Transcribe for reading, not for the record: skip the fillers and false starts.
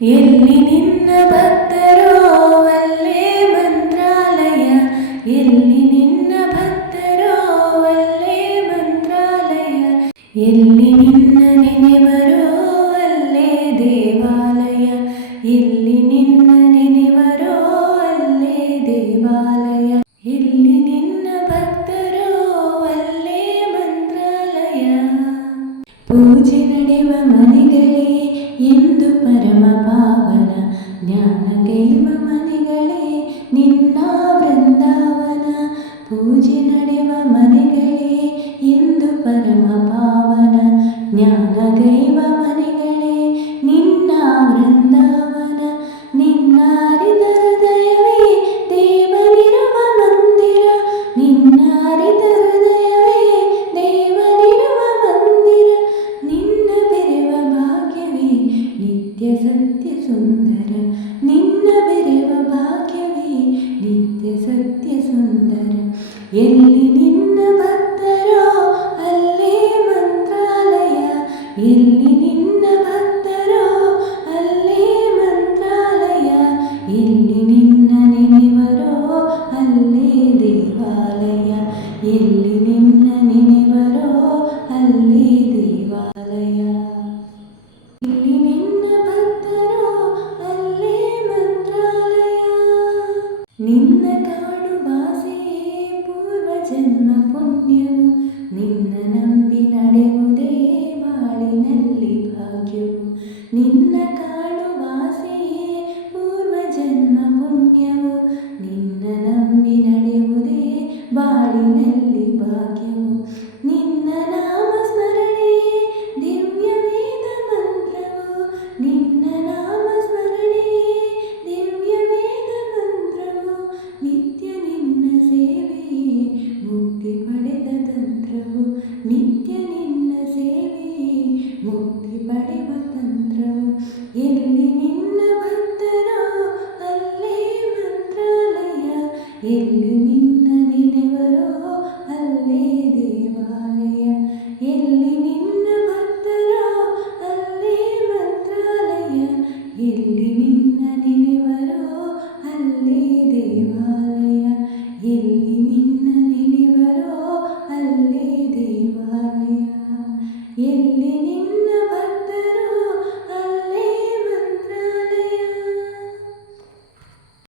ಎಲ್ಲಿ ನಿನ್ನ ಭಕ್ತರೋ ಅಲ್ಲೇ ಮಂತ್ರಾಲಯ, ಎಲ್ಲಿ ನಿನ್ನ ಭಕ್ತರೋ ಅಲ್ಲೇ ಮಂತ್ರಾಲಯ, ಎಲ್ಲಿ ನಿನ್ನ ನೆನೆವರೋ ಅಲ್ಲೇ ದೇವಾಲಯ, ಎಲ್ಲಿ ನಿನ್ನ ನೆನೆವರೋ ಅಲ್ಲೇ ದೇವಾಲಯ, ಎಲ್ಲಿ ನಿನ್ನ ಭಕ್ತರೋ ಅಲ್ಲೇ ಮಂತ್ರಾಲಯ. ಪೂಜೆ ನಡೆವ ಮನೆಗಳೇ ಎಂದು ಪರಮ ಪಾವನ, ಜ್ಞಾನಗೈವ ಮನೆಗಳೇ ನಿನ್ನ ವೃಂದಾವನ. ಪೂಜೆ ನಡೆವ ಮನೆಗಳೇ ಎಂದು ಪರಮ ಪಾವನ, ಜ್ಞಾನಗೈವ ಮನೆಗಳೇ ನಿನ್ನ ವೃಂದಾವನ. ನಿನ್ನ ಅರಿತರ ದಯವೇ ದೇವನಿರುವ ಮಂದಿರ, ನಿನ್ನ ಅರಿತರ ದಯವೇ ದೇವನಿರುವ ಮಂದಿರ. ನಿನ್ನ ಬೆರೆವ ಭಾಗ್ಯವೇ ನಿತ್ಯ ಸತ್ಯ ಸುಂದರ, ನಿನ್ನ ಬೆರೆವ ಭಾಗ್ಯವೇ ನಿತ್ಯ ಸತ್ಯ ಸುಂದರ. ಎಲ್ಲಿ ನಿನ್ನ ಭಕ್ತರೋ ಅಲ್ಲೇ ಮಂತ್ರಾಲಯ, ಎಲ್ಲಿ ನಿನ್ನ ಭಕ್ತರೋ ಅಲ್ಲೇ ಮಂತ್ರಾಲಯ, ಎಲ್ಲಿ ನಿನ್ನ ನೆನೆವರೋ ಅಲ್ಲೇ ದೇವಾಲಯ, ಎಲ್ಲಿ ನಿನ್ನ ನೆನೆವರೋ ಅಲ್ಲೇ ದೇವಾಲಯ, ಎಲ್ಲಿ ನಿನ್ನ ಭಕ್ತರೋ ಅಲ್ಲೇ ಮಂತ್ರಾಲಯ. ನಿನ್ನ ಕಾಣುವಾಸೆಯೇ ಪೂರ್ವ ಜನ್ಮ ಪುಣ್ಯವು, ನಿನ್ನ ನಂಬಿ ನಡೆಯುವುದೇ ಬಾಳಿನಲ್ಲಿ ಭಾಗ್ಯವು. ನಿನ್ನ ಕಾಣುವಾಸೆಯೇ ಪೂರ್ವ ಜನ್ಮ ಪುಣ್ಯವು, ನಿನ್ನ ನಂಬಿ ನಡೆಯುವುದೇ ಬಾಳಿನಲ್ಲಿ ಭಾಗ್ಯವು. ನಿನ್ನ ನಾಮ ಸ್ಮರಣೆಯೇ ದಿವ್ಯ ವೇದ ಮಂತ್ರವು, ನಿನ್ನ ನಾಮ ಸ್ಮರಣೆಯೇ ದಿವ್ಯ ವೇದ ಮಂತ್ರವು. ನಿತ್ಯ ನಿನ್ನ ಸೇವೆಯೇ ಮುಕ್ತಿ ಪಡೆದ ತಂತ್ರವು, ನಿತ್ಯ ನಿನ್ನ ಸೇವೆಯೇ ಮುಕ್ತಿ ಪಡೆವ ತಂತ್ರವು. ಎಲ್ಲಿ ನಿನ್ನ